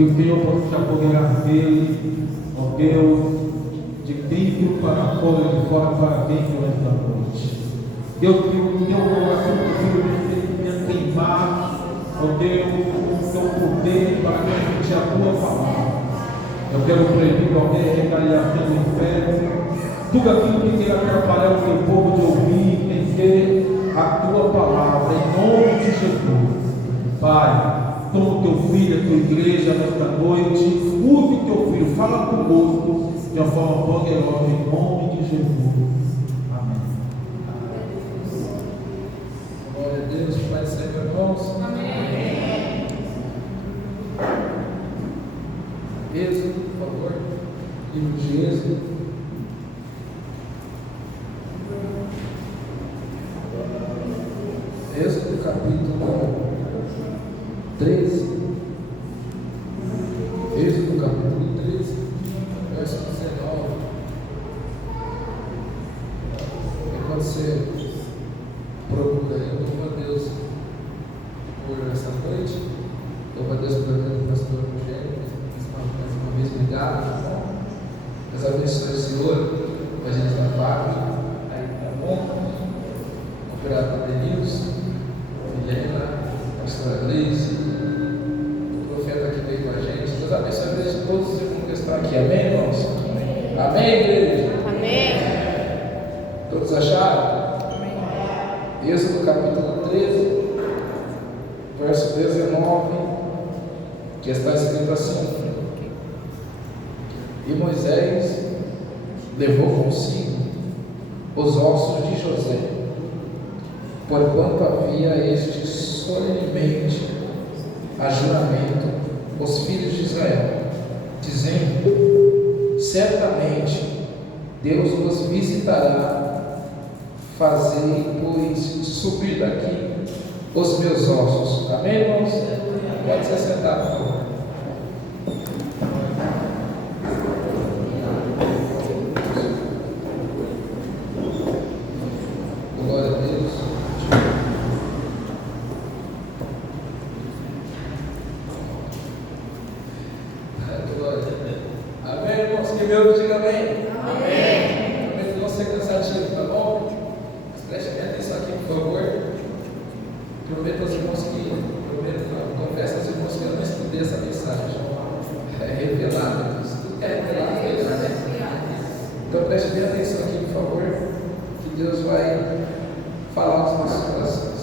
que o Senhor possa se apoderar dele, ó Deus, de dentro para fora, de fora para dentro nesta noite. Deus, que o teu coração venha queimar, ó Deus, o teu poder para transmitir a tua palavra. Eu quero proibir qualquer retaliação do inferno, tudo aquilo que queira atrapalhar o teu povo de ouvir, entender a tua palavra, em nome de Jesus. Pai, toma o teu filho, a tua igreja nesta noite, use o teu filho, fala conosco de uma forma poderosa, em nome de Jesus. Amém. Glória a Deus, Pai do Senhor, irmãos. Amém. Êxodo, por favor. Livro de Êxodo. Êxodo, capítulo 13. Êxodo, capítulo 13, verso 19. Enquanto você procura aí, eu louvo a Deus por essa noite. Louvo a Deus por o pastor Rogério. Mais uma vez, obrigado. Deus abençoe o Senhor. A gente está pago. Aí tá bom. Obrigado, Denilson, Helena, pastora Gleice, o profeta que veio com a gente. Deus abençoe a igreja de todos os irmãos que estão aqui. Amém, irmãos? Amém, igreja? Amém. Todos acharam? Êxodo capítulo 13, verso 19, que está escrito assim: E Moisés levou consigo os ossos de José, porquanto havia este solenemente a juramento os filhos de Israel, dizendo: Certamente Deus vos visitará, fazei, pois, subir daqui os meus ossos. Amém, irmãos? Pode se sentar, por favor. Glória a Deus. Glória. Amém, irmãos? Que meu diga amém. Amém. Prometo não ser cansativo, tá bom? Preste bem atenção aqui, por favor. Prometo aos irmãos confesso aos irmãos que eu não estudei essa mensagem. É revelada. Se tudo que é revelado, é revelado, né? Então preste bem atenção aqui, por favor, que Deus vai falar aos nossos corações.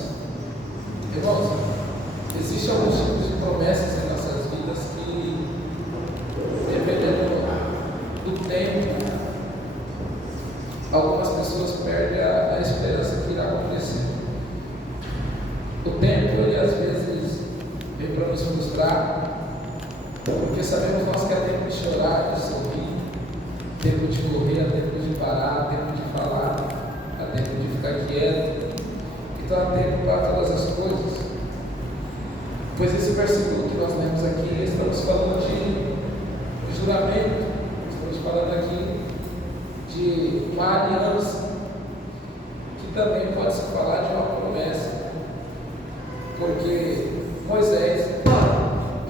Irmãos, existem alguns tipos de promessas em nossas vidas que, dependendo do tempo, algumas pessoas perdem a esperança que irá acontecer. O tempo, ele às vezes vem para nos frustrar, porque sabemos nós que há tempo de chorar, de sorrir, tempo de correr, há tempo de parar, há tempo de falar, há tempo de ficar quieto. Então há tempo para todas as coisas. Pois esse versículo que nós lemos aqui, estamos falando de juramento, estamos falando aqui de uma aliança, que também pode se falar de uma promessa, porque Moisés,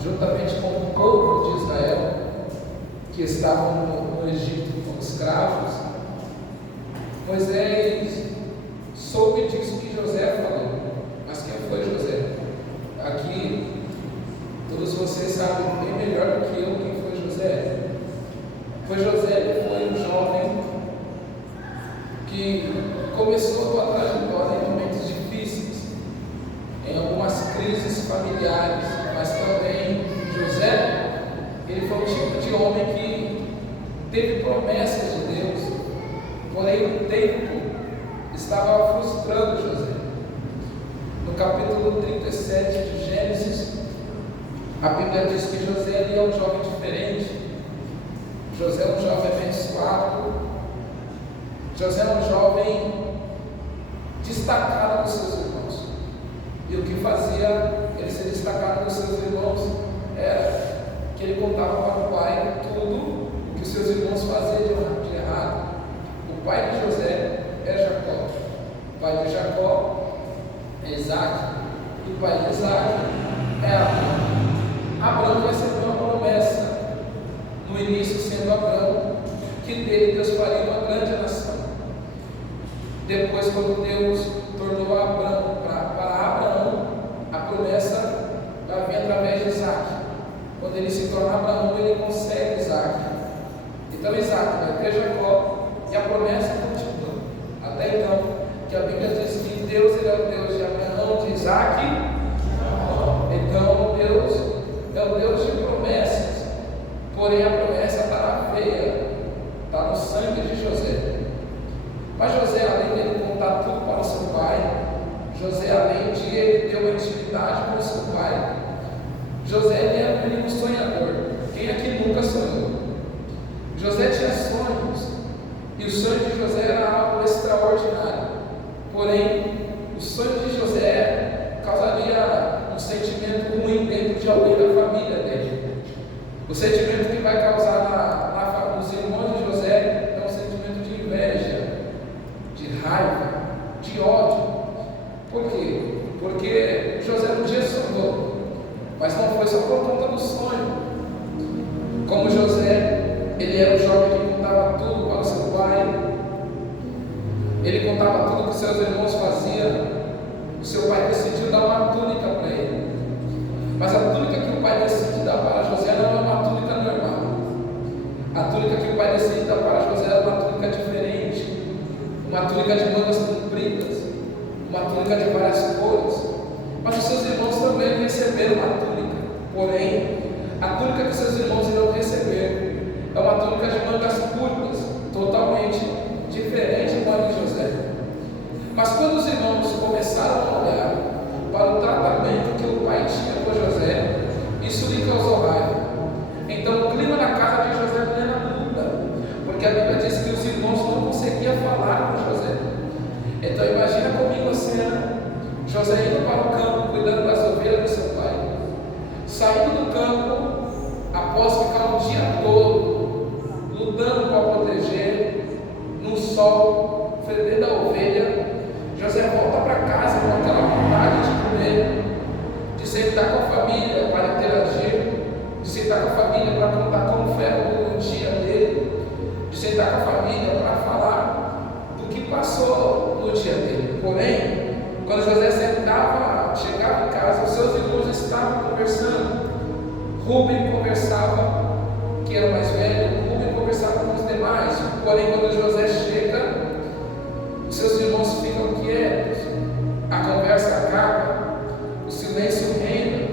juntamente com o povo de Israel, que estavam no Egito como escravos, Moisés soube disso que José falou. Mas quem foi José? Aqui, todos vocês sabem bem melhor do que eu quem foi José. José foi um jovem que começou a sua trajetória em momentos difíceis, em algumas crises familiares, mas também José, ele foi um tipo de homem que teve promessas de Deus, porém o tempo estava frustrando José. No capítulo 37 de Gênesis, a Bíblia diz que José ele é um jovem diferente. José é um jovem abençoado. José é um jovem destacado dos seus irmãos. E o que fazia ele ser destacado dos seus irmãos era que ele contava para o pai tudo o que os seus irmãos faziam de errado. O pai de José é Jacó. O pai de Jacó é Isaac. E o pai de Isaac é Abraão. Abraão recebeu uma promessa que dele Deus faria uma grande nação. Depois, quando Deus tornou para Abraão, a promessa vai vir através de Isaac. Quando ele se torna Abraão, ele consegue Isaac. Então Isaac vai ter Jacó e a promessa continua. Até então, que a Bíblia diz que Deus ele é o Deus de Abraão, de Isaac. Então Deus é o Deus de promessas. Porém a promessa está na veia, está no sangue de José. Mas José, além de ele contar tudo para o seu pai, José, além de ele ter uma intimidade com o seu pai, José ele era um menino sonhador. Quem aqui nunca sonhou? José tinha sonhos, e o sonho de José era algo extraordinário. Porém, o sonho de José causaria um sentimento ruim dentro de alguém da família dele. O sentimento que vai causar nos irmãos de José é um sentimento de inveja, de raiva, de ódio. Por quê? Porque José um dia sonhou, mas não foi só por conta do sonho. Como José, ele era um jovem que contava tudo para o seu pai, ele contava tudo que seus irmãos faziam. O seu pai decidiu dar uma túnica para ele, mas a túnica que o pai decidiu dar para José não é uma túnica normal. A túnica que o pai decidiu dar para José era uma túnica diferente, uma túnica de mangas compridas, uma túnica de várias cores. Mas os seus irmãos também receberam uma túnica, porém a túnica que seus irmãos irão receber é uma túnica de mangas curtas, totalmente diferente com a de José. Mas quando os irmãos começaram a olhar para o tratamento que o pai tinha com José, isso lhe causou raiva. Então o clima na casa de José muda, porque a Bíblia diz que os irmãos não conseguiam falar com José. Então imagina comigo a cena: José indo para o campo, cuidando das ovelhas do seu pai, saindo do campo, após ficar um dia todo lutando para proteger, no sol, fedendo a ovelha, José volta para casa com aquela vontade de comer, de sentar com a família para interagir, de sentar com a família para contar como foi o dia dele, de sentar com a família para falar do que passou no dia dele. Porém, quando José chegava em casa, os seus irmãos estavam conversando. Rúben conversava, que era o mais velho, Rúben conversava com os demais. Porém, quando José chega, os seus irmãos ficam quietos, a conversa acaba, o silêncio reina.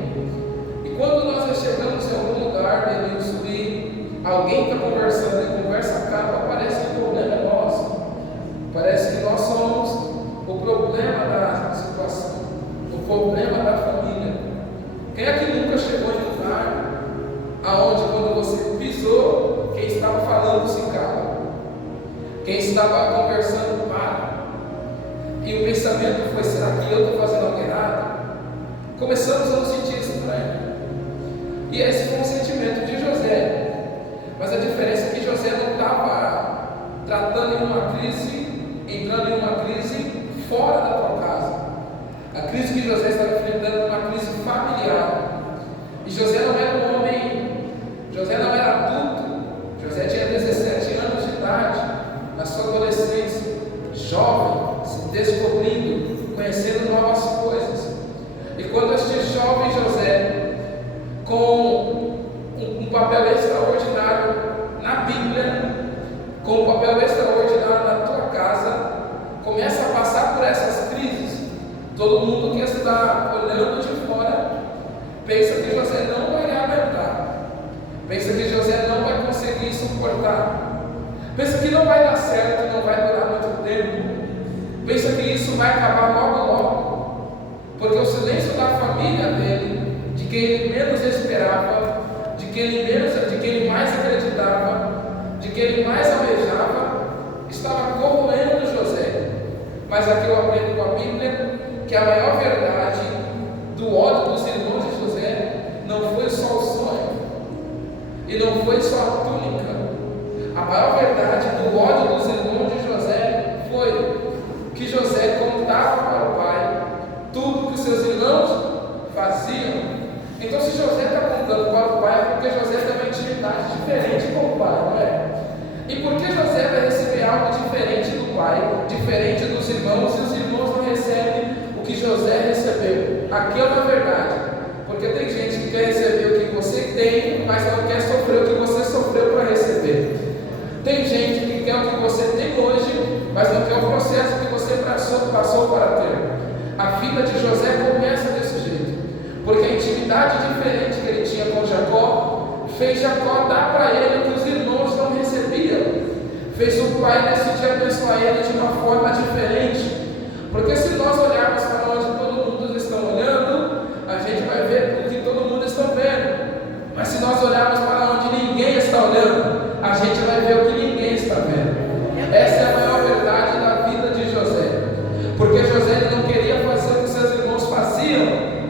E quando nós chegamos em algum lugar, Denilson, e alguém está conversando e a conversa acaba, parece que o problema é nosso. Parece que nós somos o problema da situação, o problema da família. Quem é que nunca chegou em um lugar aonde quando você pisou, quem estava falando se cala, quem estava conversando para, e o pensamento foi: será que eu estou fazendo algo errado? Começamos a nos sentir estranho. E esse foi um sentimento de José. Mas a diferença é que José não estava tratando em uma crise, entrando em uma crise fora da tua casa. A crise que José estava enfrentando era uma crise familiar. E José não era um homem, José não era adulto. José tinha 17 anos de idade, na sua adolescência, jovem, se descobrindo, conhecendo novas coisas. E quando este jovem José, com um papel extraordinário na Bíblia, com um papel extraordinário na tua casa, começa a passar por essas crises, todo mundo que está olhando de fora pensa que José não vai aguentar, pensa que José não vai conseguir suportar, pensa que não vai dar certo, não vai durar muito tempo, pensa que isso vai acabar logo logo, porque o silêncio da família dele, de quem ele menos esperava, de quem ele mais acreditava, de quem ele mais almejava, estava corroendo José. Mas aqui eu aprendo com a Bíblia que a maior verdade do ódio dos irmãos de José não foi só o sonho, e não foi só a túnica. A maior verdade do ódio dos irmãos de José foi que José contava para o pai tudo que seus irmãos faziam. Então, se José está contando para o pai, é porque José tem uma intimidade diferente com o pai, não é? E por que José vai receber algo diferente do pai, diferente dos irmãos, e os irmãos não recebem o que José recebeu? Aqui é uma verdade, porque tem gente que quer receber o que você tem, mas não quer sofrer o que você sofreu para receber. Tem gente que quer o que você tem hoje, mas não quer o processo que você passou para ter. A vida de José começa desse jeito, porque a intimidade diferente que ele tinha com Jacó fez Jacó dar para ele o que os irmãos não recebiam, fez o pai decidir abençoar ele de uma forma diferente. Porque se nós olharmos para onde todo mundo está olhando, a gente vai ver o que todo mundo está vendo. Mas se nós olharmos para onde ninguém está olhando, a gente vai ver o que ninguém está vendo. Essa é a maior verdade da vida de José. Porque José ele não queria fazer o que seus irmãos faziam,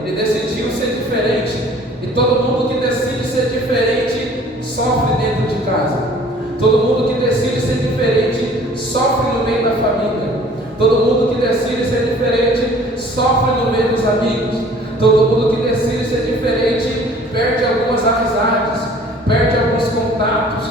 ele decidiu ser diferente. E todo mundo que decide ser diferente sofre dentro de casa. Todo mundo que decide ser diferente sofre no meio da família. Todo mundo que decide ser diferente sofre no meio dos amigos. Todo mundo que decide ser diferente perde algumas amizades, perde alguns contatos,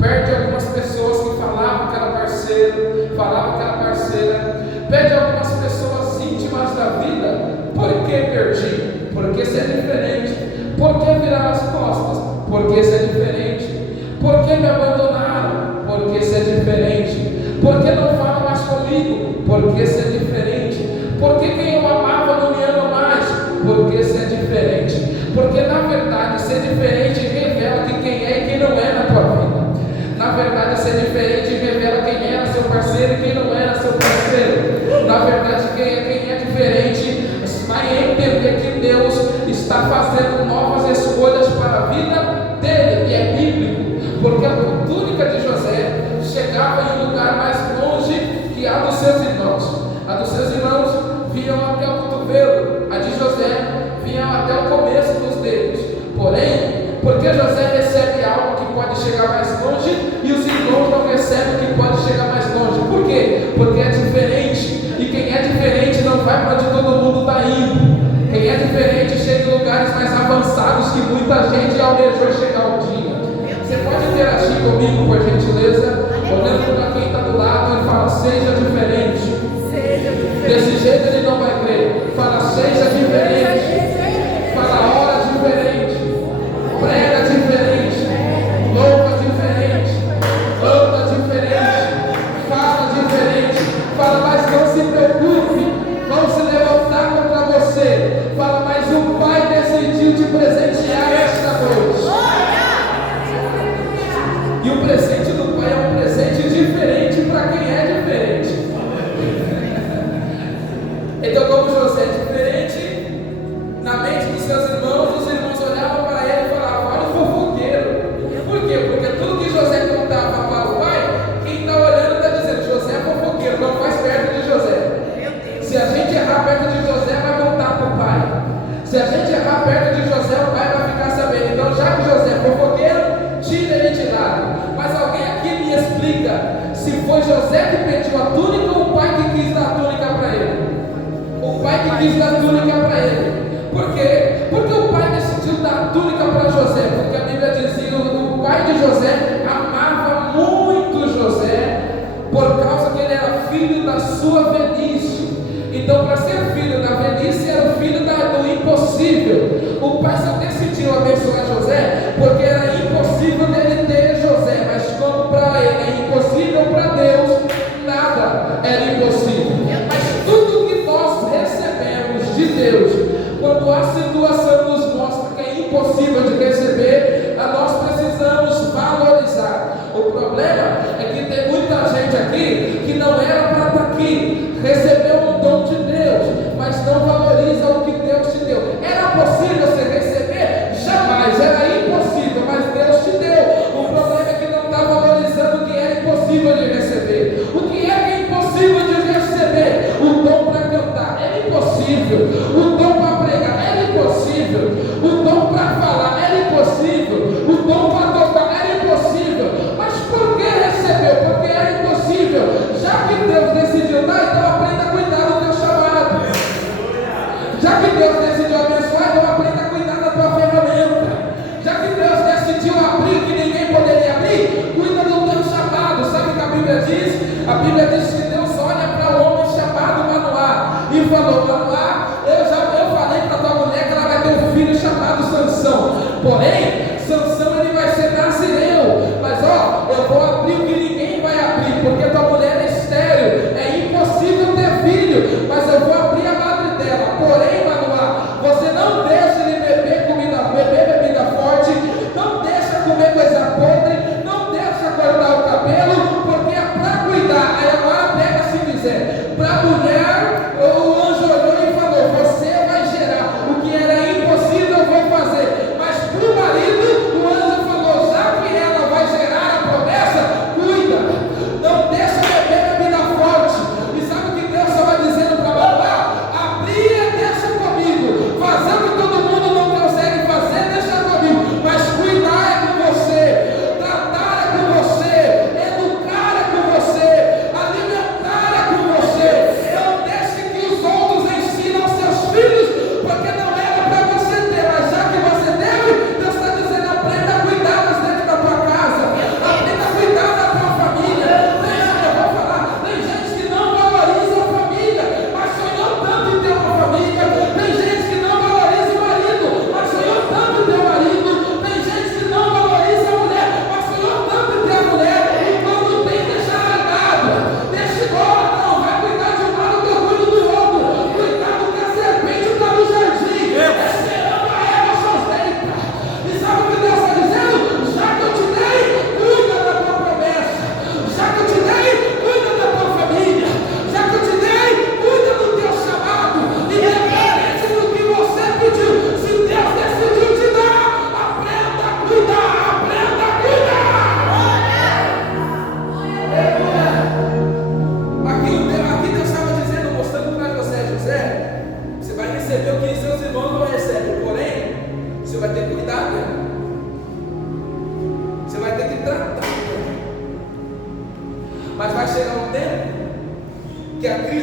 perde algumas pessoas que falavam que era parceiro, falavam que era parceira, perde algumas pessoas íntimas da vida. Por que perdi? Porque ser diferente. Por que virar as costas? Porque ser diferente. Por que me abandonaram? Porque ser diferente. Por que não falam mais comigo? Porque ser diferente. Por que quem eu amava não me ama mais? Porque ser diferente. Porque na verdade ser diferente revela que quem é e quem não é na tua vida. Na verdade ser diferente revela quem era seu parceiro e quem não era seu parceiro. Na verdade quem é diferente vai entender que Deus está fazendo novas escolhas para a vida dele, e é bíblico, porque a túnica de José chegava em um lugar mais longe que a dos seus irmãos. A dos seus irmãos vinham até o cotovelo, a de José vinha até o começo dos dedos. Porém, porque José recebe algo que pode chegar mais longe e os irmãos não recebem o que pode chegar mais longe. Por quê? Porque é diferente, e quem é diferente não vai para onde todo mundo está indo. Quem é diferente chega em lugares mais avançados que muita gente almejou chegar um dia. Você pode interagir comigo, por gentileza? Olhando para quem está do lado e fala: seja diferente. Desse jeito ele não vai crer. Fala: seja diferente. Fala: ora diferente. Prega diferente. Louva diferente. Anda diferente. Fala diferente. Fala: mas não se preocupe, vão se levantar contra você. Fala: mas o Pai decidiu te presentear esta noite. E o presente do Pai é um presente diferente para quem é diferente. Então, como José é diferente, na mente dos seus irmãos, os irmãos olhavam para ele e falavam: olha o fofoqueiro. Por quê? Porque tudo que José contava para o pai, quem está olhando está dizendo: José é fofoqueiro, não faz perto de José. Se a gente errar perto de José, vai contar para o pai. Se a gente errar perto de José, o pai vai ficar sabendo. Então, já que José é fofoqueiro, tira ele de lado. Mas alguém aqui me explica se foi José que pediu a túnica ou o pai que quis dar a túnica para ele? O pai que quis dar a túnica para ele. Por quê? Porque o pai decidiu dar a túnica para José. Porque a Bíblia dizia que o pai de José amava muito José, por causa que ele era filho da sua velhice. Então, para ser filho da velhice, era o filho do impossível. O pai só decidiu abençoar José porque era impossível dele ter José. Mas como para ele é impossível, para Deus nada era impossível. Mas tudo que nós recebemos de Deus, quando há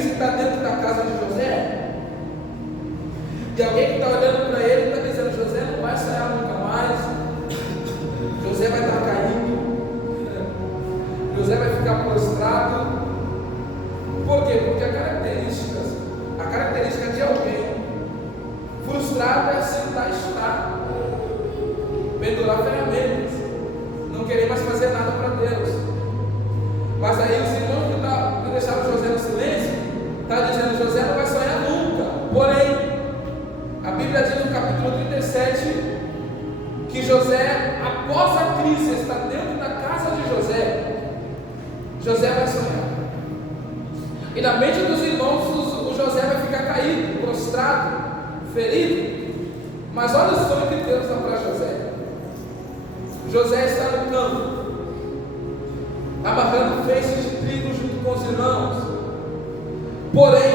crise está dentro da casa de José? De alguém que está olhando para ele e está dizendo: José não vai sonhar nunca mais, José vai estar caindo, José vai ficar prostrado. Por quê? Porque a característica de alguém frustrado é sentar e chorar, pendurar ferramentas, não querer mais fazer nada para Deus. Mas aí os irmãos que deixaram José no silêncio estão dizendo: José não vai sonhar nunca. Porém, a Bíblia diz no capítulo 37 que José, após a crise, está dentro da casa de José. José vai sonhar. E na mente dos irmãos, o José vai ficar caído, prostrado, ferido. Mas olha o sonho que Deus dá para José. José está no campo, amarrando feixes de trigo junto com os irmãos. Porém,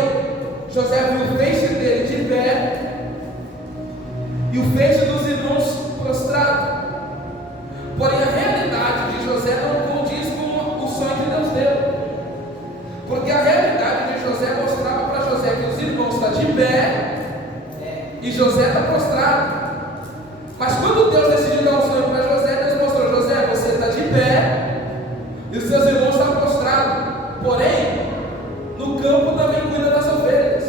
José viu o feixe dele de pé e o feixe dos irmãos prostrado. Porém, a realidade de José não condiz com o sonho que Deus deu, porque a realidade de José mostrava para José que os irmãos estão de pé e José está prostrado. Mas quando Deus decidiu dar um sonho para José, Deus mostrou: José, você está de pé e os seus irmãos estão prostrados. Porém, no campo também cuida das ovelhas,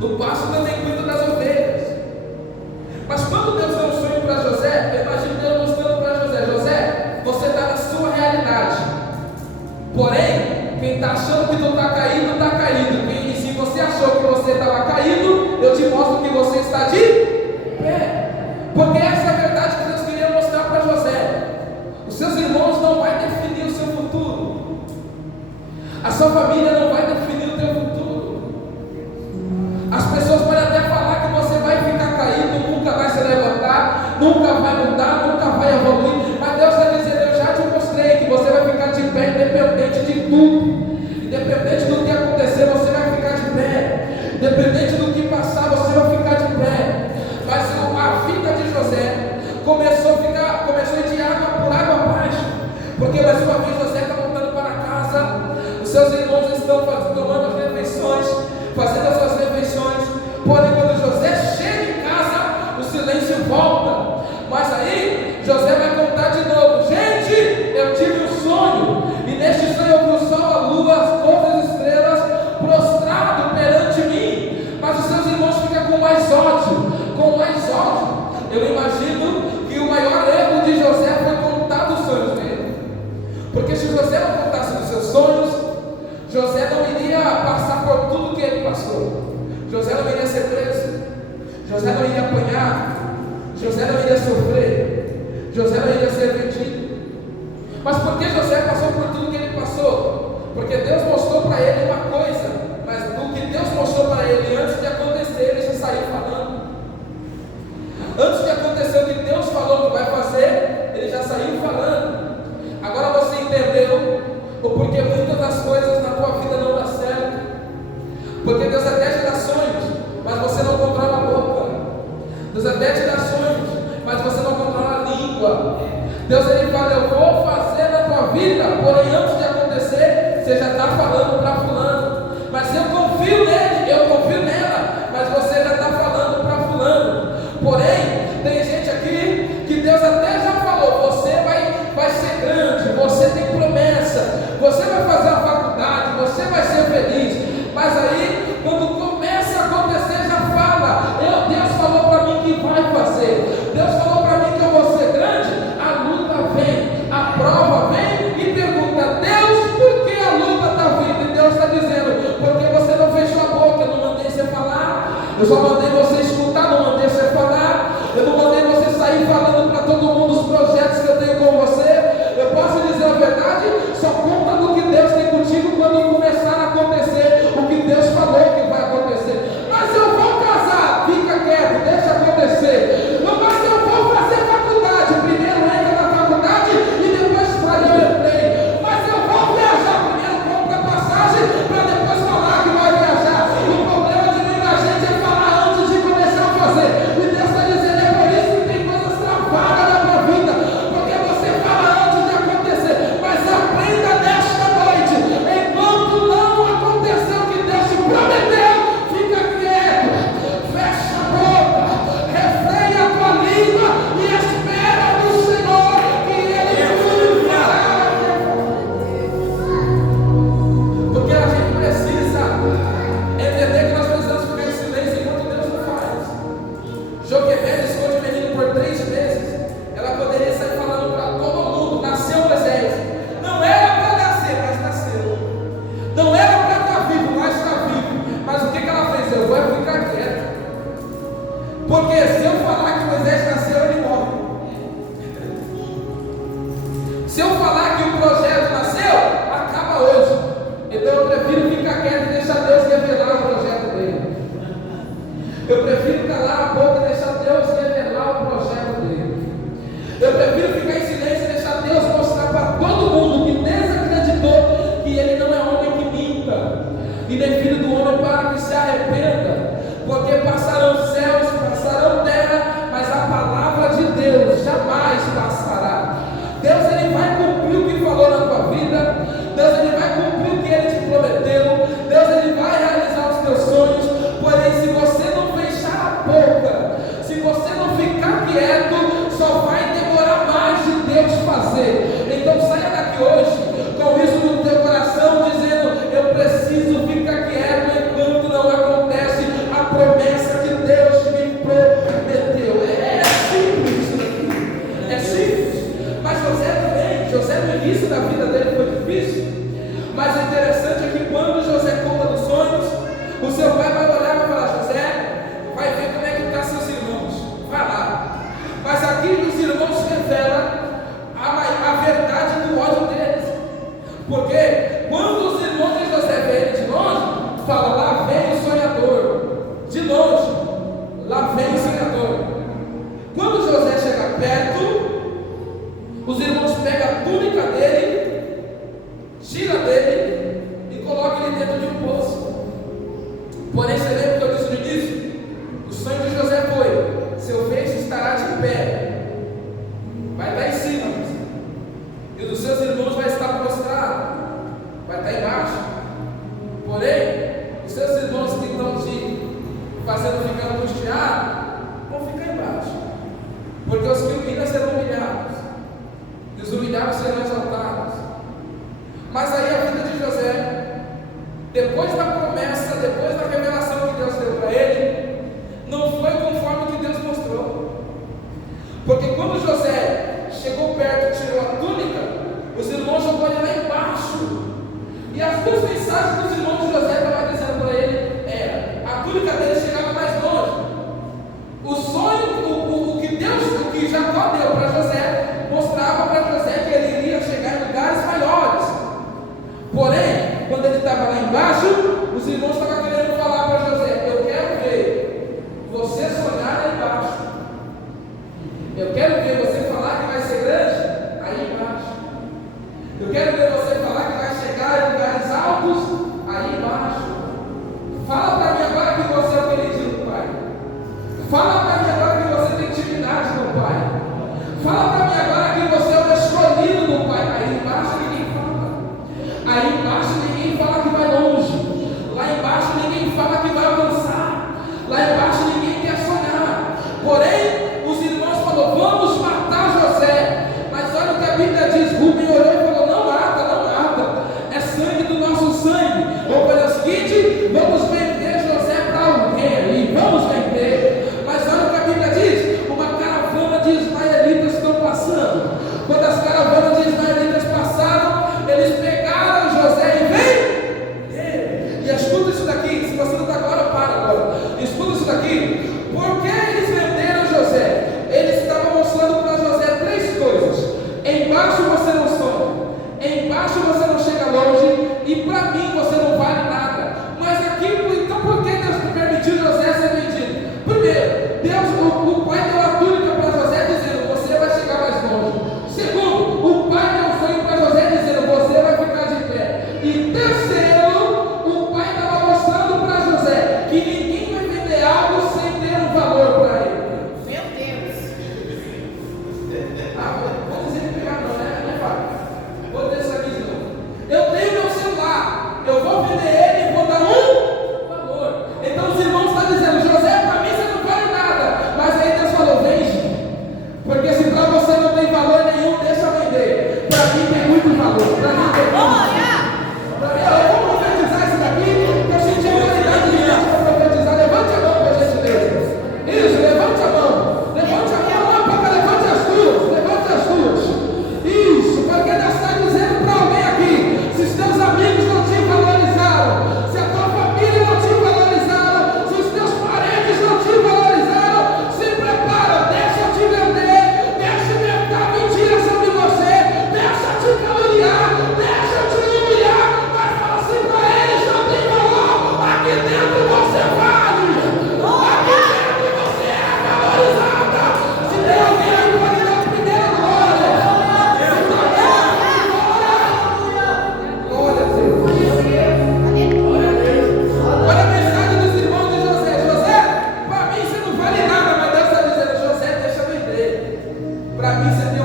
no pasto também cuida das ovelhas. Mas quando Deus deu um sonho para José, eu imagino Deus mostrando para José: José, você está na sua realidade. Porém, quem está achando que tu está caído, está caído. E se você achou que você estava caído, eu te mostro que você está de pé. Porque essa é a verdade que Deus queria mostrar para José. Os seus irmãos não vão definir o seu futuro. A sua família não vai definir o teu futuro. As pessoas podem até falar que você vai ficar caído, nunca vai se levantar, nunca vai mudar, nunca vai evoluir. Mas Deus está dizendo: eu já te mostrei que você vai ficar de pé, independente de tudo. Independente do que acontecer, você vai ficar de pé. Independente do que passar, você vai ficar de pé. Mas a vida de José começou a ir de água por água abaixo. Porque mais uma vez José está voltando para casa, os seus irmãos estão tomando as refeições, fazendo as suas refeições. Porém, quando José chega em casa, o silêncio volta. Mas aí José vai contar de novo: gente, eu tive um sonho, e neste sonho eu vi o sol, a lua, as 12 estrelas prostrado perante mim. Mas os seus irmãos ficam com mais ódio. Eu imagino que o maior erro de José foi contar dos sonhos dele. Porque se José não contasse dos seus sonhos, José não iria passar por tudo que ele passou. José não iria ser preso, José não iria apanhar, José não iria sofrer, José não iria ser vendido. Mas por que José passou por tudo que ele passou? Porque Deus mostrou para ele uma coisa, mas o que Deus mostrou para ele antes de acontecer, ele já saiu falando. Antes de acontecer o que Deus falou que vai fazer, ele já saiu falando. Agora você entendeu o porquê muitas das coisas na tua vida não dá certo. Porque Deus até te dá sonhos, mas você não controla a boca. Deus até te dá sonhos, mas você não controla a língua. Deus ele fala: eu vou fazer na tua vida, porém antes de acontecer, você já está falando para fulano. Mas eu confio nele, eu confio nela, mas você já está falando para fulano. Porém, tem gente aqui que Deus até já falou: você vai ser grande, você tem promessa, você vai fazer a faculdade, você vai ser feliz. Mas aí, quando começa a acontecer, já fala: Deus falou para mim que vai fazer, Deus falou para mim que eu vou ser grande. A luta vem, a prova vem e pergunta: Deus, por que a luta está vindo? E Deus está dizendo: porque você não fechou a boca. mais passará. Deus, Ele vai cumprir o que falou na tua vida. Deus, Ele vai cumprir o que Ele te prometeu. Deus, Ele vai realizar os teus sonhos. Porém, se você não fechar a boca, se você não ficar quieto, só vai demorar mais de Deus fazer. Então saia daqui hoje com isso no teu coração, dizendo: eu preciso ficar quieto enquanto não acontece a promessa que Deus me prometeu. É simples isso aqui, é simples. Mas José no início da vida dele foi difícil. Mas o interessante é que quando José conta dos sonhos, o seu pai vai olhar e vai falar: José, vai ver como é que estão seus irmãos, vai lá. Mas aqui os irmãos revelam a verdade do ódio deles. Porque quando os irmãos de José veem ele de longe, fala: lá vem o sonhador. De longe, lá vem o sonhador. Quando José chega perto, os irmãos pegam a túnica dele, tira dele e colocam ele dentro de um poço. Porém, você lembra que eu disse no início? O sonho de José foi: seu feixe estará de pé, vai estar em cima, e o dos seus irmãos vai estar prostrado, vai estar embaixo. Porém, os seus irmãos que estão te fazendo ficar angustiado vão ficar embaixo, porque os que humilham serão humilhados, e os humilhados serão exaltados. Mas aí a vida de José, depois da promessa, depois da revelação que Deus deu para ele, não foi conforme o que Deus mostrou. Porque quando José chegou perto e tirou a túnica, os irmãos jogou ele lá embaixo. E as duas mensagens que os irmãos de José estavam dizendo para ele era: a túnica dele chegava mais longe. O sonho, o que Jacó deu para José, mostrava para José que ele iria chegar em lugares maiores. Porém, quando ele estava lá embaixo, os irmãos estavam querendo falar para José: eu quero ver você sonhar lá embaixo. Eu quero ver você falar que vai ser grande aí embaixo. Eu quero ver você falar que vai chegar em lugares altos aí embaixo. Fala para mim agora que você é o queridinho do Pai. Fala para mim agora que você tem intimidade com o Pai. Fala para mim agora que você é o escolhido do Pai. Aí embaixo ninguém fala. Aí embaixo ninguém fala que vai longe. Lá embaixo ninguém fala que vai avançar. Lá embaixo ninguém quer sonhar. Porém, os irmãos falaram: vamos matar José. Mas olha o que a Bíblia diz. Rubem olhou e falou: não mata, não mata. É sangue do nosso sangue. Vamos fazer o seguinte: vamos vender José para alguém ali. Vamos vender. Mas olha o que a Bíblia diz. Uma caravana de ismaelitas estão passando. Quando as caravanas de ismaelitas passaram, eles pegaram José e venderam. E escuta isso daqui. Se você não está agora, para agora. Escuta isso daqui. Por que eles venderam José? Eles estavam mostrando para José três coisas: embaixo você não sonha, embaixo você não chega longe, e para mim você não vale nada. Mas aqui, então por que Deus permitiu José ser vendido? Primeiro, o pai deu a túnica para José dizendo: você vai chegar mais longe. Segundo, o pai deu o sonho para José dizendo: você vai ficar de pé. E terceiro, o pai estava mostrando para José que ninguém vai vender algo sem ter um valor para ele. Meu Deus. Vou dizer que pegar não, né? Não é fácil. Vou dizer isso aqui de novo. Eu tenho meu celular, eu vou vender ele e vou dar um valor. Então os irmãos estão dizendo: José, para mim você não vale nada. Mas aí Deus falou: vende. Porque se para você não tem valor nenhum, deixa eu vender. Para mim tem muito valor. Para mim tem muito valor. Para mim, eu vou profetizar isso daqui. Eu senti uma qualidade de gente para profetizar. Levante a mão, por gentileza. Isso, levante a mão. Levante a mão, não, papai, levante as duas. Levante as duas. Isso, porque Deus está dizendo para alguém aqui: se os teus amigos não te valorizaram, se a tua família não te valorizaram, se os teus parentes não te valorizaram, se prepara, deixa eu te vender, deixa eu inventar mentiras sobre você, deixa eu te caluniar, deixa eu te humilhar, mas fala assim para eles: não tem valor, aqui dentro você vale, aqui dentro você é valorizada. Se tem alguém aí, pode dar a primeira glória. Glória a Deus. Olha a mensagem dos irmãos de José: José, para mim você não vale nada, mas Deus está dizendo: José, deixa eu vender. Para mim você tem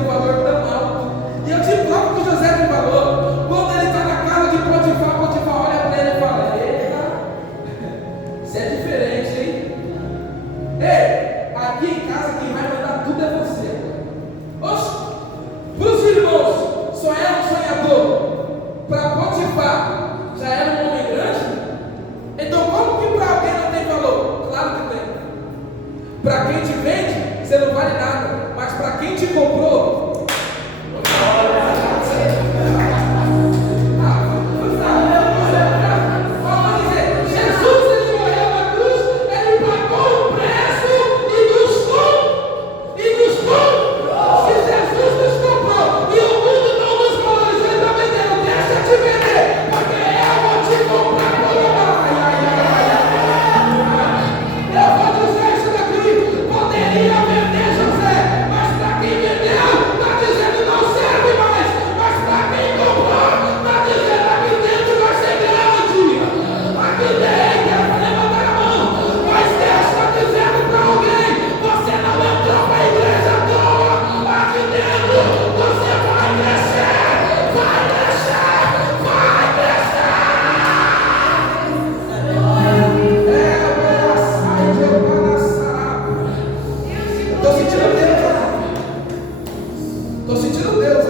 Estou sentindo Deus aqui.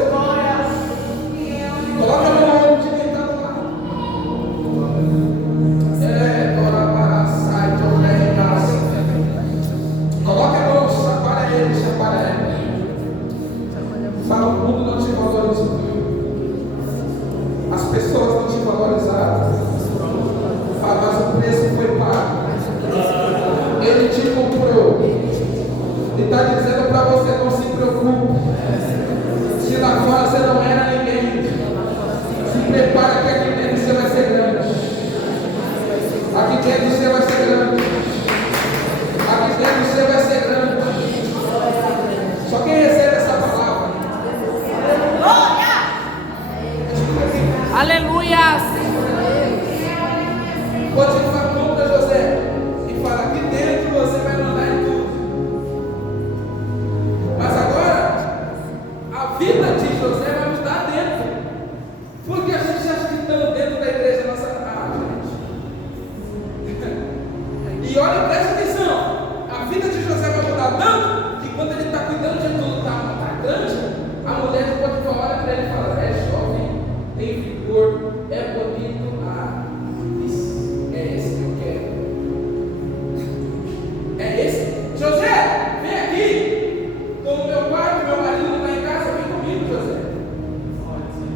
Coloca a mão no ombro de quem está do lado. Coloca a mão, chacoalha ele. Fala, o mundo não te valoriza. As pessoas não te valorizaram. Fala, mas o preço foi pago. Ele te comprou. E está dizendo para você: não se preocupe. Se lá fora você não era ninguém, se prepara que aqui dentro você vai ser grande. Aqui dentro você vai ser grande. Aqui dentro você vai ser grande. Só quem recebe essa palavra. Aleluia! Pode falar contra José e fala: aqui dentro você vai mandar em tudo. Mas agora a vida de José vai mudar dentro. Porque a gente já está dentro da igreja nossa casa, gente. E olha, presta atenção. A vida de José vai mudar tanto que quando ele está cuidando de tudo, está grande, a mulher de Potifar olha para ele e fala: é jovem, tem vigor, é bonito. Isso, é esse que eu quero. É esse. José, vem aqui. Estou no meu quarto, meu marido não está em casa, vem comigo, José.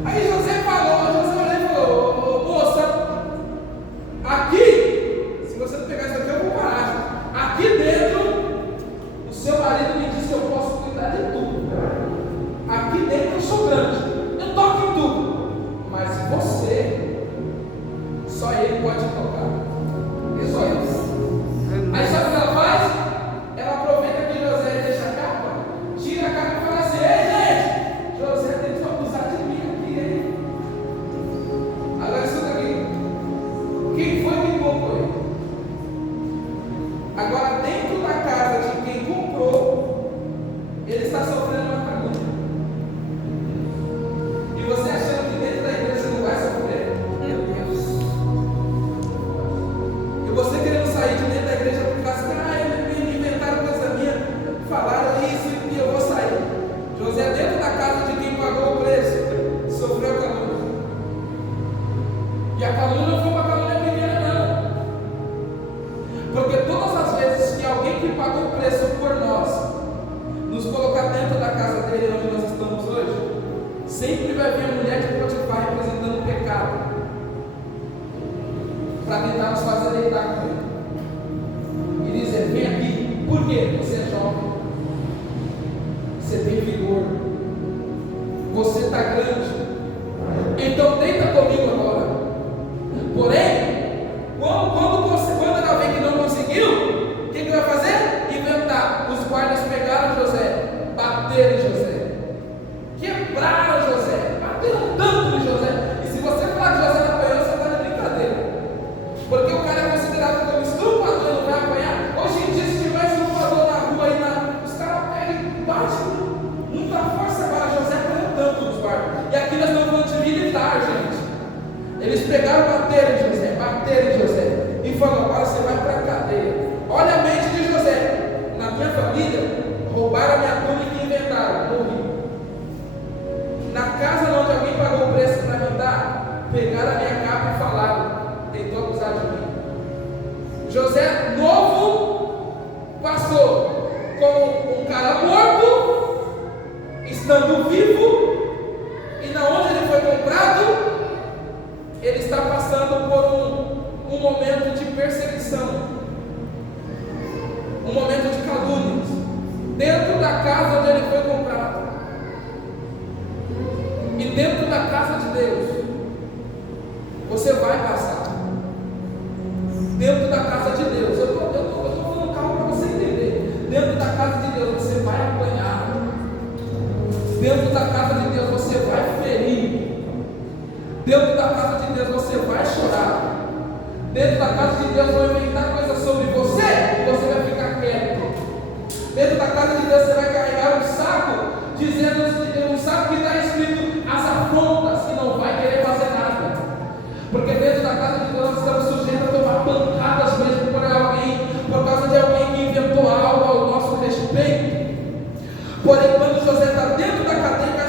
Aí José olhou e falou: moça, aqui, se você não pegar isso aqui, eu vou parar. Aqui dentro, o seu marido me disse que eu posso cuidar de tudo. Aqui dentro eu sou grande, eu toco em tudo. Mas você, só ele pode tocar. É só isso. Aí sabe o que ela faz? Ela aproveita que José deixa a capa, tira a capa e fala assim: ei, gente, José tentou abusar de mim aqui, hein? Agora escuta aqui. Quem foi que comprou ele? Agora, dentro da casa de quem comprou, ele está sofrendo uma calúnia. E você achando que dentro da igreja você não vai sofrer? Meu Deus. E você querendo sair de dentro da igreja por causa que me inventaram coisa minha, falaram isso e eu vou sair. José, dentro da casa de quem pagou o preço, sofreu calúnia. E a calúnia não foi uma calúnia pequena, não. Porque todas as vezes que alguém que pagou o preço por nós nos colocar dentro da casa dele, onde nós estamos hoje, sempre vai vir a mulher de Potifar representando o pecado, para tentar nos fazer deitar com ele e dizer: vem aqui. Por quê? Você é jovem, você tem vigor, você está grande, então deita comigo agora. Porém, quando ela vê que não conseguiu, o que vai fazer? Inventar. Os guardas pegaram José, bateram em José, quebraram José, bateram tanto em José. E se você falar que José não apanhou, você está de brincadeira. Porque o cara é considerado como estrupador, não vai apanhar. Hoje em dia, se tiver estrupador na rua, os caras pegam e batem muita força. Agora José apanhou tanto nos guardas. E aqui nós estamos falando de militar, gente. Eles pegaram, bateram em José e falaram: agora você vai para a cadeia. Olha a mente de José: na minha família, roubaram a minha túnica e inventaram, morri. Na casa onde alguém pagou o preço para me dar, pegaram a minha capa e falaram: tentou abusar de mim. José, novo, passou como um cara morto, estando vivo, e na onde ele foi comprado, ele está passando por um momento de perseguição, um momento de calúnias, dentro da casa onde ele foi comprado, e dentro da casa de Deus, você vai passar. Dentro da casa de Deus, eu estou falando calma para você entender. Dentro da casa de Deus você vai apanhar. Dentro da casa de Deus você vai ferir. Dentro da casa de Deus você vai chorar. Dentro da casa de Deus vão inventar coisas sobre você e você vai ficar quieto. Dentro da casa de Deus você vai carregar um saco, dizendo um saco que está escrito as afrontas, e não vai querer fazer nada. Porque dentro da casa de Deus nós estamos sujeitos a tomar pancadas mesmo por causa de alguém que inventou algo ao nosso respeito. Porém, quando José está dentro da cadeia,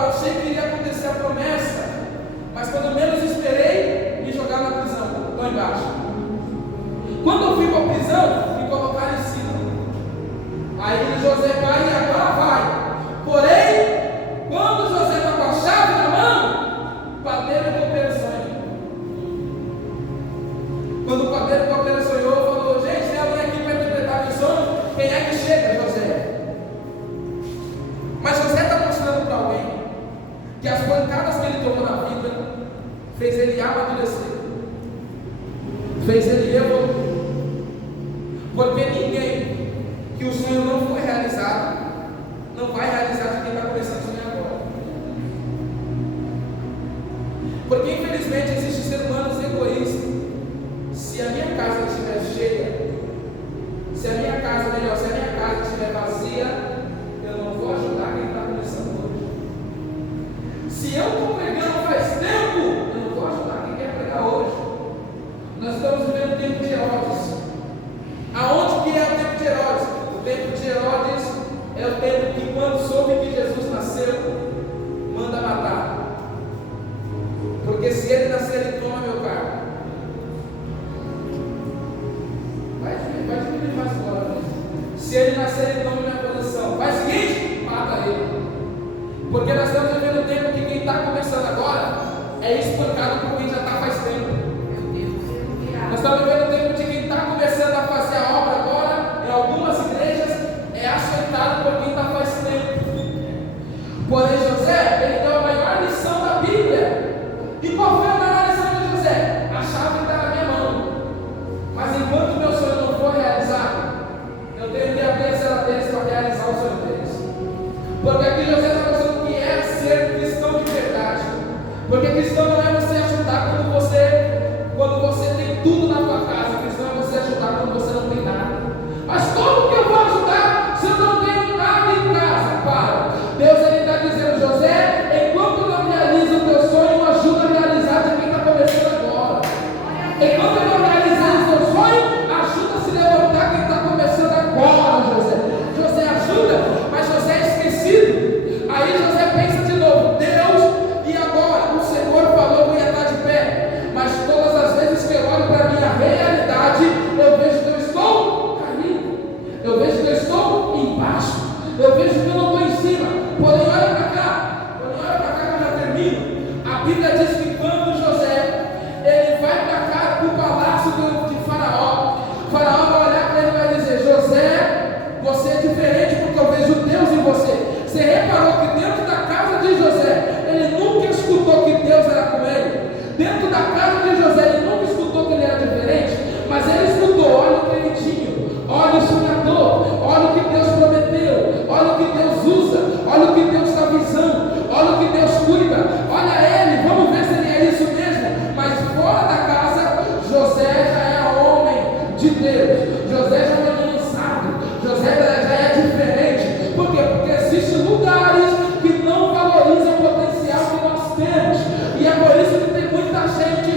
eu achei que iria acontecer a promessa, mas quando menos esperei, me jogaram na prisão, lá embaixo. Quando eu fui para a prisão, me colocaram em cima. Aí José vai e agora vai. Porém, quando José está com a chave na mão, o padeiro e o copeiro sonham. Quando o padeiro e o copeiro sonhou, falou: gente, tem alguém aqui para interpretar meu sonho? Quem é que chega? José. Mas José está mostrando para alguém que as pancadas que ele tomou na vida fez ele amadurecer, fez ele evoluir. Porque ninguém que o sonho não foi realizado não vai realizar de quem está começando a sonhar agora. Porque infelizmente existem seres humanos egoístas. Se a minha casa estiver cheia, se a minha casa estiver vazia, eu não vou ajudar quem está começando hoje. Se eu estou pregando faz tempo, eu não vou ajudar quem quer pregar hoje. Nós estamos vivendo o tempo de Herodes. Aonde que é o tempo de Herodes? O tempo de Herodes é o tempo que, quando soube que Jesus nasceu, manda matar. Porque se ele nascer, ele toma meu cargo. Vai diminuir mais fora. Se ele nascer, ele toma minha posição. Faz o seguinte: mata ele. Porque nós estamos vivendo um tempo que quem está começando agora é espancado por quem já está faz tempo. Nós estamos vivendo um tempo de quem está começando a fazer a obra agora, em algumas igrejas, é açoitado por quem está faz tempo. Porém, José, ele deu a maior lição da Bíblia. E qual foi a maior lição de José? A chave está na minha mão. Mas enquanto meu sonho não for realizado, eu tenho que abrir a cela deles para realizar o sonho deles. Porque aqui José está mostrando que é ser cristão de verdade. Porque cristão não é você ajudar quando você tem tudo na sua casa. Cristão é você ajudar quando você não tem nada. Mas como que eu vou ajudar se eu não tenho nada em casa? Para. Deus está dizendo: José, enquanto eu não realizo o teu sonho, ajuda a realizar de quem está começando agora. Enquanto eu não realizar o teu sonho, ajuda a se levantar quem está começando agora, José. José ajuda, mas José é esquecido. Aí José pensa de novo: Deus, e agora? O Senhor falou que eu ia estar de pé. Mas todas as vezes que eu olho para a minha realidade, eu vejo que eu estou caído. Eu vejo que eu estou embaixo. Eu vejo que eu não estou em cima. Porém, olha para cá. Que eu já termino. A Bíblia diz que quando José ele vai para o palácio de Faraó, Faraó vai olhar para ele e vai dizer: José, você é diferente porque eu vejo Deus em você. Você reparou que dentro da casa de José, ele nunca escutou que Deus era com ele. Dentro da casa de José, ele nunca escutou que ele era diferente, mas ele escutou: olha o queridinho, olha o sonhador, olha o que Deus prometeu, olha o que Deus usa, olha o que Deus está visando, olha o que Deus cuida, olha ele, vamos ver se ele é isso mesmo. Mas fora da casa, José já é homem de Deus, José já é lançado, José já é diferente. Por quê? Porque existem lugares que não valorizam o potencial que nós temos, e é por isso que tem muita gente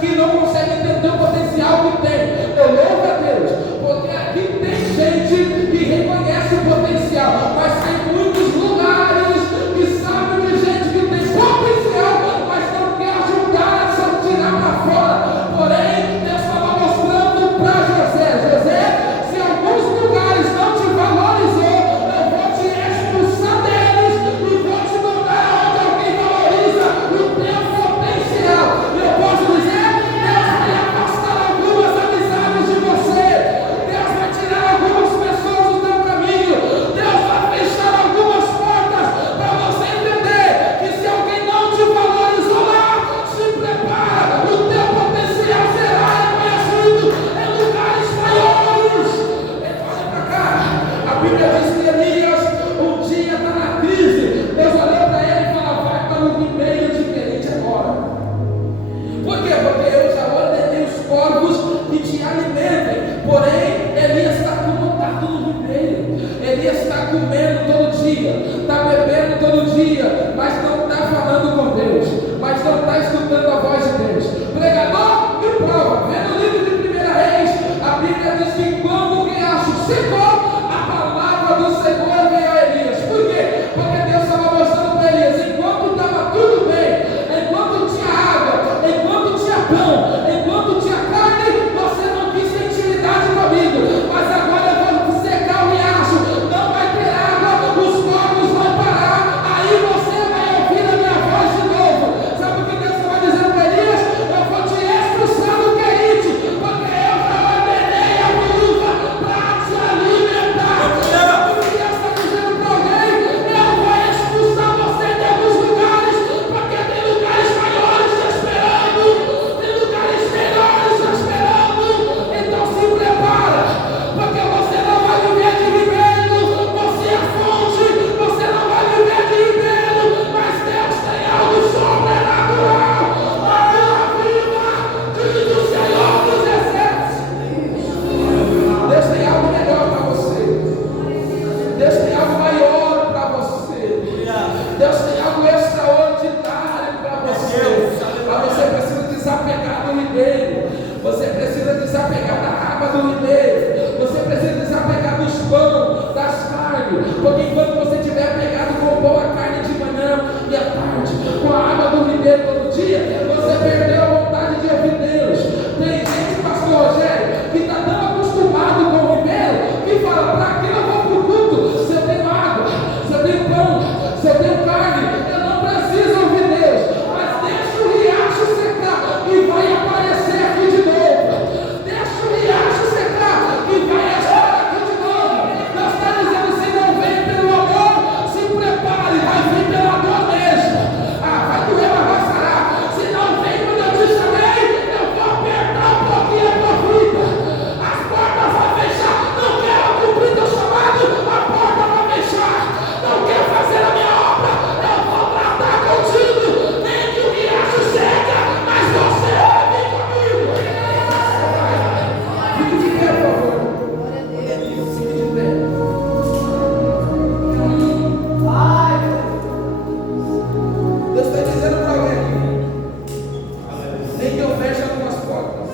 que não consegue entender o potencial que tem. Eu louvo a Deus, porque aqui tem gente que reconhece o potencial, mas tem muitos lugares que sabem de gente que tem potencial, mas não quer ajudar a só tirar para fora. Porém, Deus estava mostrando para José: se alguns lugares não te valorizou, eu vou te expulsar deles e vou te mandar onde alguém valoriza o teu potencial. E eu posso dizer: Deus vai afastar algumas amizades de você, Deus vai tirar algumas pessoas do teu caminho, Deus vai fechar algumas portas para você entender que se alguém não te valorizou lá, se prepara, o teu potencial será reconhecido em lugares maiores. Olha para cá, a Bíblia diz que Elias um dia está na crise. Deus olhou para ele e falou: vai para um ribeiro diferente agora. Por quê? Porque eu já ordenei os corvos que te alimentem. Porém, Elias está acomodado no ribeiro. Elias está comendo todo dia, está bebendo todo dia, mas não está falando com Deus, mas não está escutando a voz de Deus. Pregador, me prova. Vê no livro de 1 Reis, a Bíblia diz que quando o riacho secou, a palavra do Senhor veio a Elias. Por quê? Porque Deus estava mostrando para Deus tem algo extraordinário para você. Mas você precisa desapegar do ribeiro. Você precisa desapegar da água do ribeiro. Você precisa desapegar dos pão, das carnes. Porque enquanto você estiver pegado com o pão, a carne de manhã e à tarde, com a água do ribeiro todo dia, você perdeu a vontade de ouvir Deus. Tem gente, pastor Rogério, que está tão acostumado com o ribeiro que fala: para que eu vou para o culto se eu tenho água, se eu tenho pão, se eu tenho carne? Eu não preciso ouvir Deus. Mas deixa o riacho secar e vai aparecer aqui de novo. Deixa o riacho secar e vai estar aqui de novo. Deus está dizendo: se não vem pelo amor, se prepare, vai vir pela dor mesmo. Vai doer, mas vai sarar. Se não vem quando eu te chamei, eu vou apertar um pouquinho a tua vida. As portas vão fechar. Não quero cumprir teu chamado, a porta vai fechar. Não quero fazer a minha obra, eu vou tratar contigo. Nem que o riacho seca, mas você vai vir comigo. Fique de pé, por favor. Fique de pé. Deus está dizendo para alguém aqui: nem que eu feche algumas portas,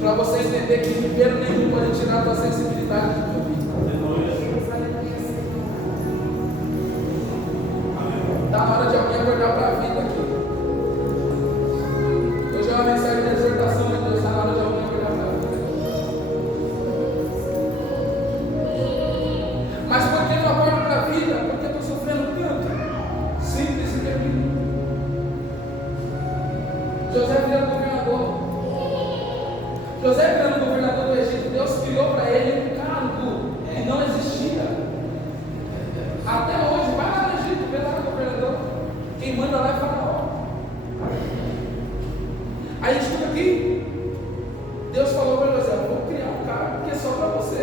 para você entender que ribeiro nenhum pode tirar a tua sensibilidade de ouvir. Está na hora de alguém acordar para a vida aqui. Hoje é uma mensagem de exortação, mas Deus está na hora de alguém acordar para a vida. Mas por que não acordo para a vida? Porque eu estou sofrendo tanto. Simples e termino. José virando governador. José virando governador do Egito, Deus criou para ele um cargo que não existia. Até hoje, vai lá no Egito, vê lá no governador. Quem manda lá é Faraó. Aí escuta aqui. Deus falou para José: eu vou criar um cargo que é só para você.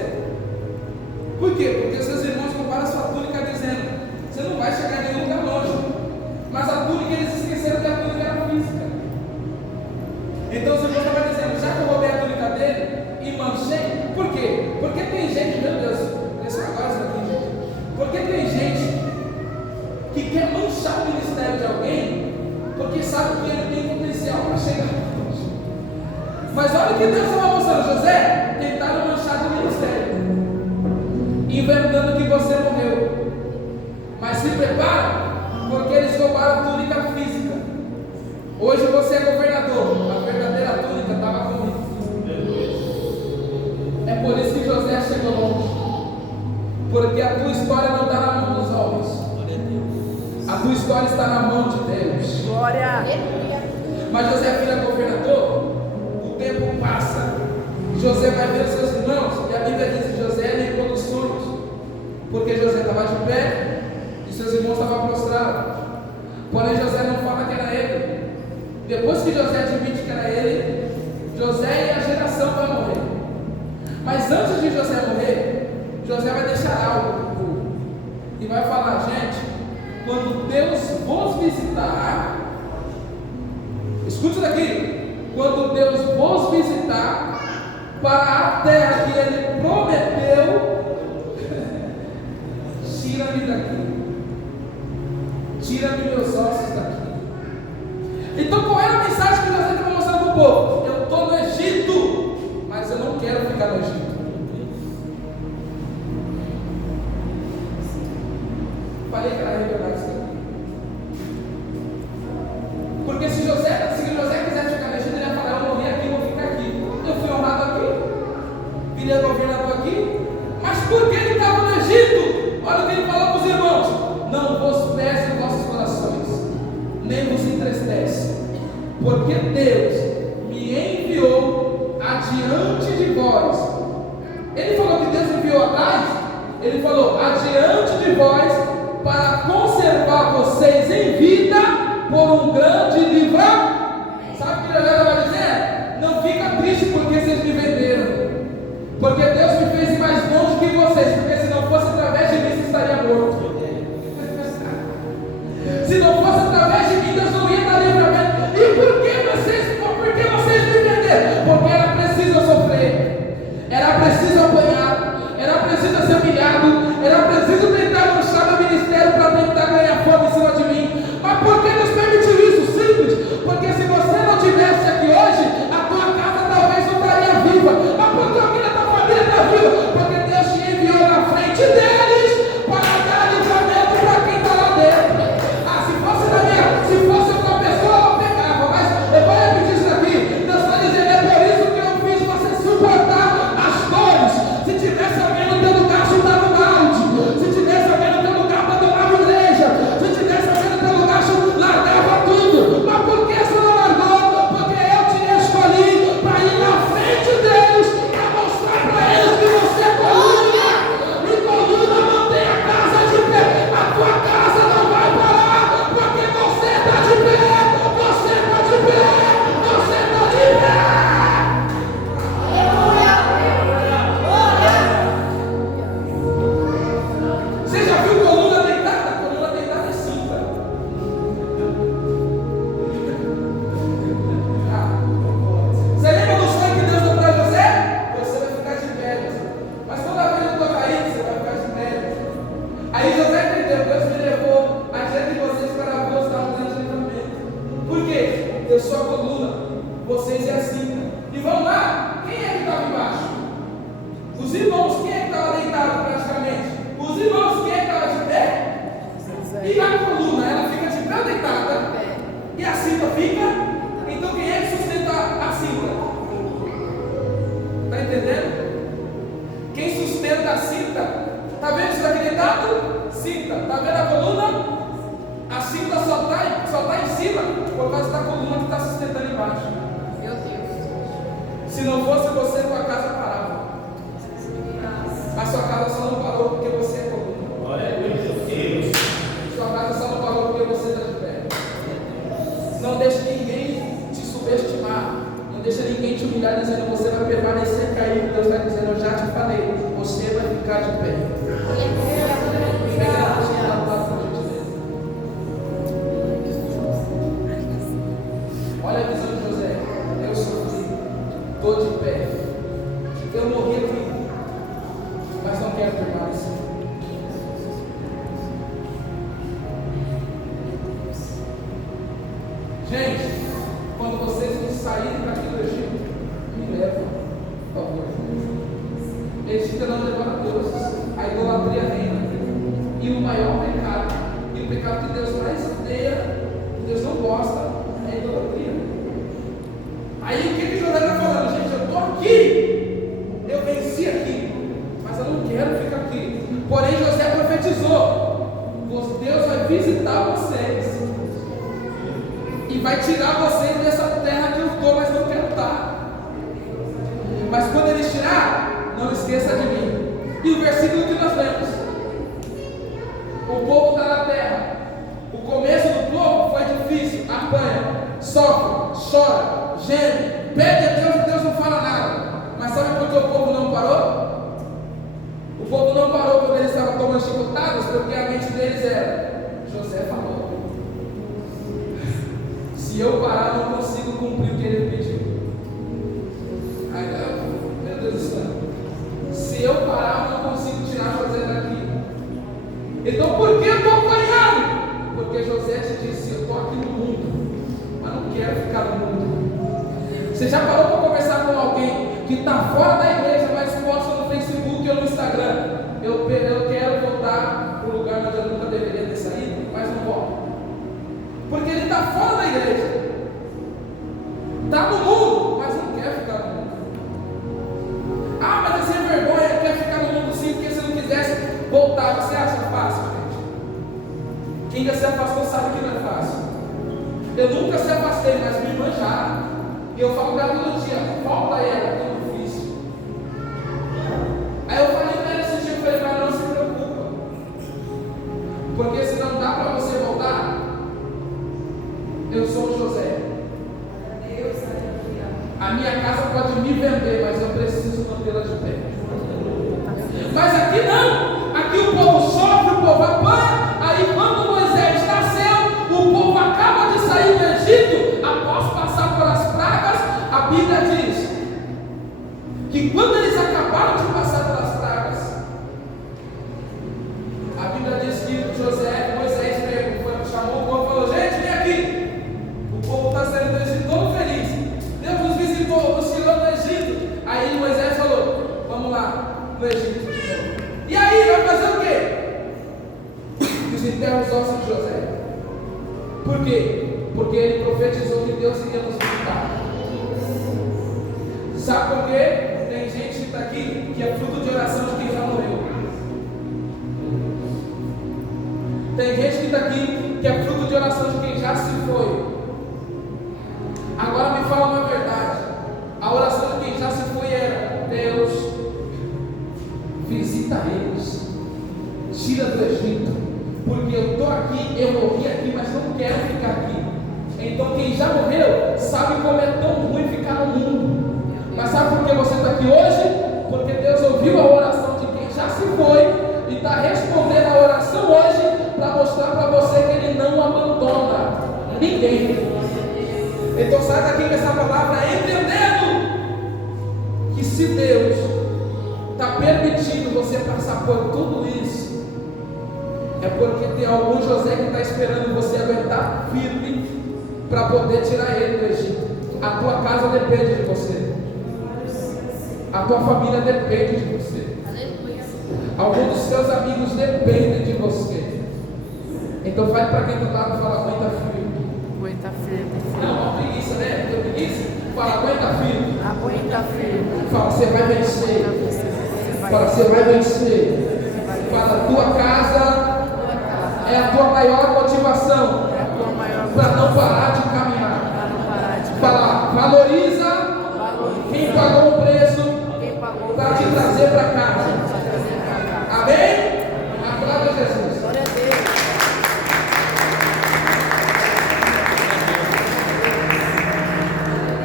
Por quê? Porque seus irmãos comparam a sua túnica dizendo: você não vai chegar em nenhum lugar longe. Mas a túnica, eles esqueceram que a túnica era física. Então os irmãos estavam dizendo: já que eu roubei a túnica dele e manchei. Por quê? Porque tem gente, meu Deus, nesse negócio aqui, gente. Porque tem gente que quer manchar o ministério de alguém porque sabe que ele tem potencial para chegar longe. Mas olha o que Deus estava mostrando: José, tentaram manchar o ministério, inventando que você morreu. Mas se prepara, porque eles roubaram a túnica física. Hoje você é governador, a verdadeira túnica estava comigo. É por isso que José chegou longe, porque a tua história não está na mão dos homens, a tua história está na mão de Deus. Glória! Mas José vira governador, o tempo passa, José vai ver os seus irmãos, e a Bíblia diz que José limpou dos surdos, porque José estava de pé e seus irmãos estavam prostrados. Porém José não fala que era ele. Depois que José admite que era ele, José e a geração vai morrer. Mas antes de José morrer, José vai deixar algo para o povo e vai falar: gente, quando Deus vos visitar, escute daqui, quando Deus vos visitar para a terra que Ele prometeu, tira-me daqui, tira-me meus ossos daqui. Então qual era a mensagem que José estava mostrando para o povo? Eu estou no Egito, mas eu não quero ficar no Egito. Falei que era revelar isso aqui. Porque se José quisesse ficar no Egito, ele ia falar: eu morri aqui, eu vou ficar aqui. Eu fui honrado aqui, virei governador aqui. Mas por que ele estava no Egito? Olha o que ele falou para os irmãos: não vos pese em vossos corações, nem vos entristece, porque Deus me enviou adiante de vós. Ele falou que Deus enviou atrás. Ele falou: adiante de vós, para conservar vocês em vida por um grande livramento. Sabe o que José estava dizendo? Não fica triste porque vocês me venderam, porque Deus me fez ir mais longe que vocês, porque se não fosse através de mim, você estaria morto. Se não fosse através de mim, Deus não ia dar livramento. E por que vocês me venderam? Porque era preciso sofrer, era preciso apanhar, era preciso ser humilhado, era preciso tentar manchar meu ministério. Está vendo isso aqui deitado? Cinta. Está vendo a coluna? A cinta só está em cima por causa da coluna que está sustentando embaixo. Meu Deus. Se não fosse você, tua casa parava. A sua casa só não parou porque você é coluna. Glória a Deus. Sua casa só não parou porque você está de pé. Não deixe ninguém te subestimar. Não deixe ninguém te humilhar dizendo você vai permanecer caído. Deus está dizendo, eu já te falei, você vai ficar de pé. Olha a visão de José. Eu sofri, estou de pé. Eu morri aqui, mas não quero permanecer. Gente, quando vocês saírem daqui do Egito, me levam, por favor. Egito não levava deuses, a idolatria reina. E o maior pecado, e o pecado que Deus mais odeia, que Deus não gosta, é a idolatria. Aí o que José está falando? Gente, eu estou aqui, eu venci aqui, mas eu não quero ficar aqui. Porém, José profetizou: Deus vai visitar vocês e vai tirar vocês dessa terra que eu estou, mas não quero estar. Mas quando ele tirar, não esqueça de mim. E o versículo que nós lemos: o povo está na terra. O começo do povo foi difícil, apanha, sofre, chora, geme, pede a Deus e Deus não fala nada. Mas sabe por que o povo não parou? O povo não parou quando eles estavam tomando chicotadas, porque a mente deles era: José falou, se eu parar não consigo cumprir o que ele pediu. Aí, meu Deus do céu, se eu parar eu não consigo tirar José daqui. Então por que eu estou apanhando? Porque José te disse: eu estou aqui no mundo, mas não quero ficar no mundo. Você já parou para conversar com alguém que está fora da igreja, mas posta no Facebook ou no Instagram: eu quero voltar para o lugar onde eu nunca deveria ter saído, mas não volto? Porque ele está fora da igreja, está no mundo, mas não quer ficar no mundo. Ah, mas é sem vergonha, quer ficar no mundo sim, porque se não quisesse voltar, você acha fácil, gente? Quem já se afastou sabe que não é fácil. Eu nunca se afastei, mas me manjaram. E eu falo para ela todo dia: volta ela, é tão difícil. Aí eu falei para ele esse dia, falei: mas não se preocupa, porque se não dá para você voltar, eu sou o José. A minha casa pode me vender, mas eu preciso mantê-la de pé. Mas aqui não. Aqui o povo sofre, o povo apanha. Aí quando Moisés nasceu, o povo acaba de sair do Egito. Após passar pelas pragas, a Bíblia diz que quando eles acabaram de passar pelas pragas, a Bíblia diz que Moisés chamou o povo e falou: gente, vem aqui. O povo está saindo do Egito todo feliz. Deus nos visitou, nos tirou do Egito. Aí Moisés falou: vamos lá no Egito. E aí, vai fazer o quê? Desenterra os ossos de José. Por quê? Porque ele profetizou que Deus iria nos visitar. Sabe por quê? Tem gente que está aqui que é fruto de oração de quem já morreu. Tem gente que está aqui que é fruto de oração de quem já se foi. Agora me fala uma verdade. A oração de quem já se foi era: Deus, visita eles, tira do Egito, porque eu estou aqui, eu morri aqui, mas não quero ficar aqui. Então quem já morreu sabe como é tão ruim ficar no mundo. Mas sabe por que você está aqui hoje? Porque Deus ouviu a oração de quem já se foi e está respondendo a oração hoje para mostrar para você que Ele não abandona ninguém. Então sai daqui com essa palavra entendendo que se Deus está permitindo você passar por tudo isso, é porque tem algum José que está esperando você aguentar firme para poder tirar ele do Egito. A tua casa depende de você, a tua família depende de você, alguns dos seus amigos dependem de você. Então vai para quem está do lado e fala: aguenta firme. Aguenta firme. Não, uma preguiça, né? Tem preguiça? Fala: aguenta firme. Aguenta firme. Fala: você vai vencer. Fala: você vai vencer. Fala, tua casa é a tua maior motivação É a tua maior para